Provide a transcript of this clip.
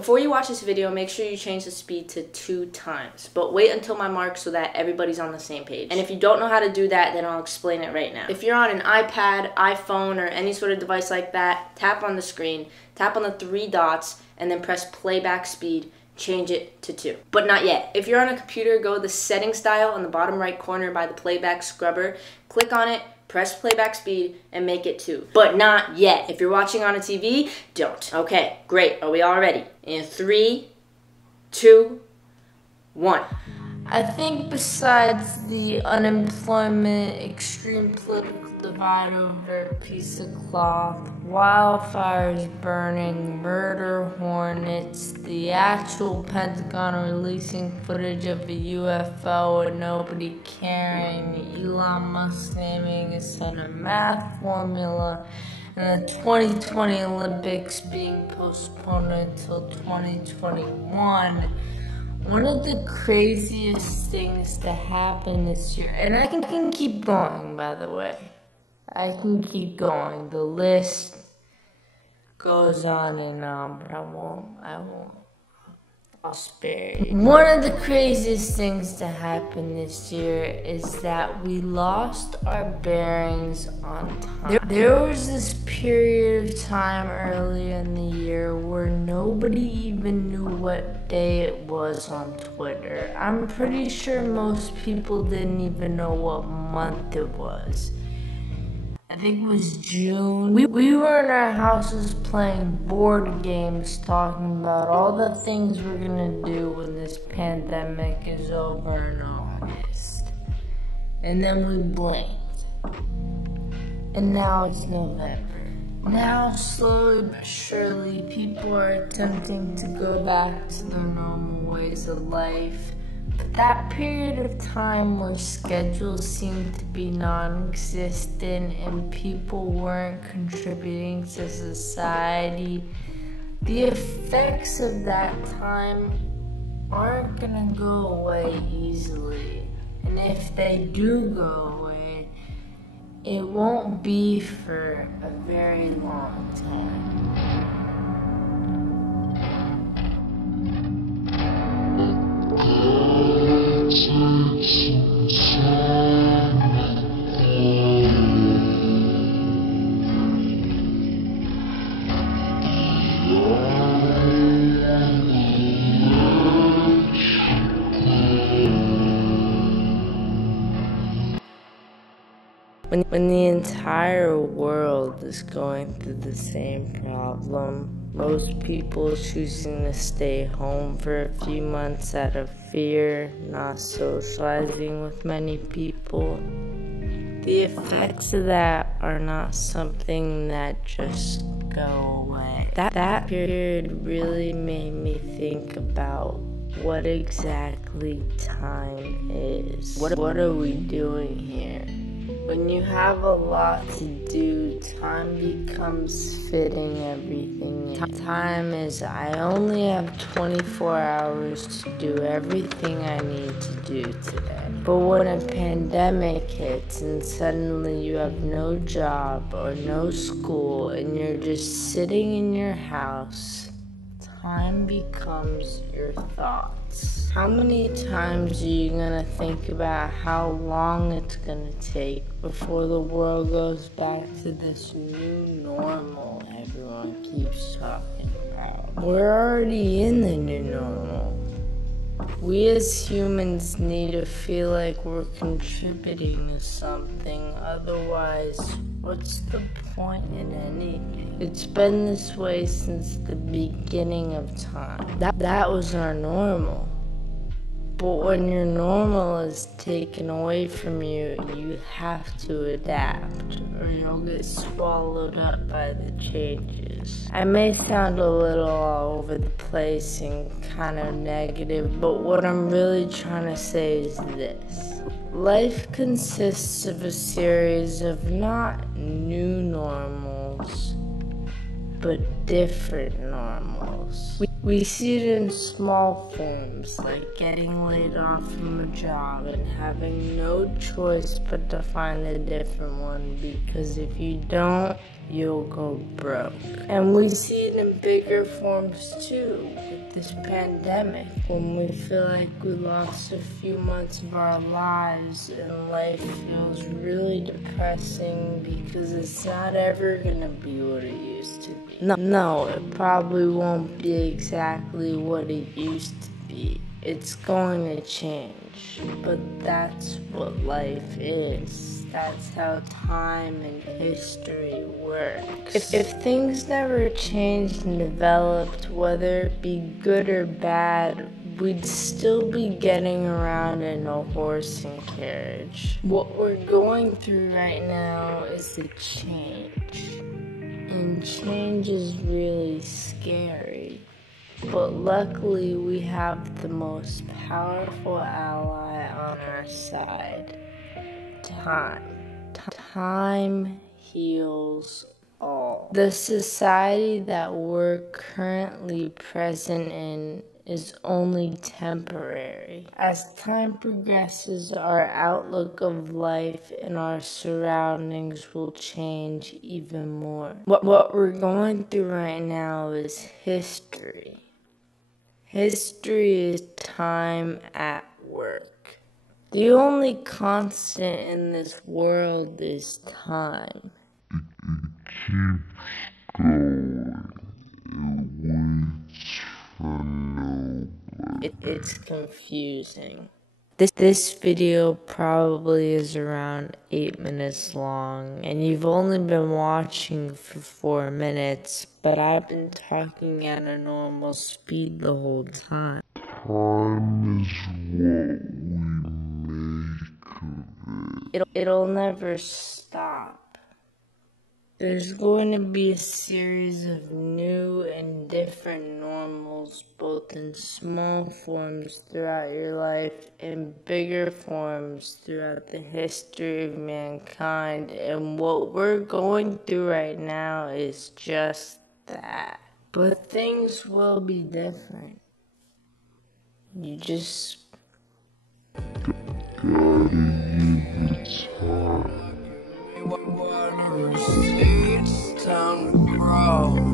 Before you watch this video, make sure you change the speed to 2 times, but wait until my mark so that everybody's on the same page. And if you don't know how to do that, then I'll explain it right now. If you're on an iPad, iPhone, or any sort of device like that, tap on the screen, tap on the 3 dots, and then press playback speed. Change it to 2. But not yet. If you're on a computer, go to the settings dial on the bottom right corner by the playback scrubber, click on it, press playback speed, and make it 2. But not yet. If you're watching on a TV, don't. Okay, great. Are we all ready? In 3, 2, 1. I think besides the unemployment, extreme political divide over a piece of cloth, wildfires burning, murder hornets, the actual Pentagon releasing footage of a UFO and nobody caring, Elon Musk naming his son a math formula, and the 2020 Olympics being postponed until 2021. One of the craziest things to happen this year, and I can keep going, by the way. I can keep going. The list goes on and on, but I won't. I'll spare you. One of the craziest things to happen this year is that we lost our bearings on time. There was this period of time earlier in the year where nobody even knew what day it was on Twitter. I'm pretty sure most people didn't even know what month it was. I think it was June. We were in our houses playing board games, talking about all the things we're gonna do when this pandemic is over in August. And then we blinked. And now it's November. Now, slowly but surely, people are attempting to go back to their normal ways of life. But that period of time where schedules seemed to be non-existent and people weren't contributing to society, the effects of that time aren't gonna go away easily. And if they do go away, it won't be for a very long time. When the entire world is going through the same problem, most people choosing to stay home for a few months out of fear, not socializing with many people, the effects of that are not something that just go away. That period really made me think about what exactly time is. What are we doing here? When you have a lot to do, time becomes fitting everything. Time is, I only have 24 hours to do everything I need to do today. But when a pandemic hits and suddenly you have no job or no school and you're just sitting in your house, time becomes your thoughts. How many times are you gonna think about how long it's gonna take before the world goes back to this new normal everyone keeps talking about? We're already in the new normal. We as humans need to feel like we're contributing to something, otherwise, what's the point in anything? It's been this way since the beginning of time. That was our normal. But when your normal is taken away from you, you have to adapt, or you'll get swallowed up by the changes. I may sound a little all over the place and kind of negative, but what I'm really trying to say is this. Life consists of a series of not new normals, but different normals. We see it in small forms, like getting laid off from a job and having no choice but to find a different one, because if you don't, you'll go broke. And we see it in bigger forms too, with this pandemic, when we feel like we lost a few months of our lives and life feels really depressing because it's not ever gonna be what it used to be. No, it probably won't be exactly what it used to be. It's going to change, but that's what life is. That's how time and history works. If things never changed and developed, whether it be good or bad, we'd still be getting around in a horse and carriage. What we're going through right now is a change. And change is really scary. But luckily, we have the most powerful ally on our side. Time. Time heals all. The society that we're currently present in is only temporary. As time progresses, our outlook of life and our surroundings will change even more. What we're going through right now is history. History is time at work. The only constant in this world is time. It's confusing. This video probably is around 8 minutes long, and you've only been watching for 4 minutes, but I've been talking at a normal speed the whole time. Time is what we make of it. It'll never stop. There's going to be a series of new and different normals, both in small forms throughout your life and bigger forms throughout the history of mankind. And what we're going through right now is just that. But things will be different. You just gotta give it time. It's time to grow.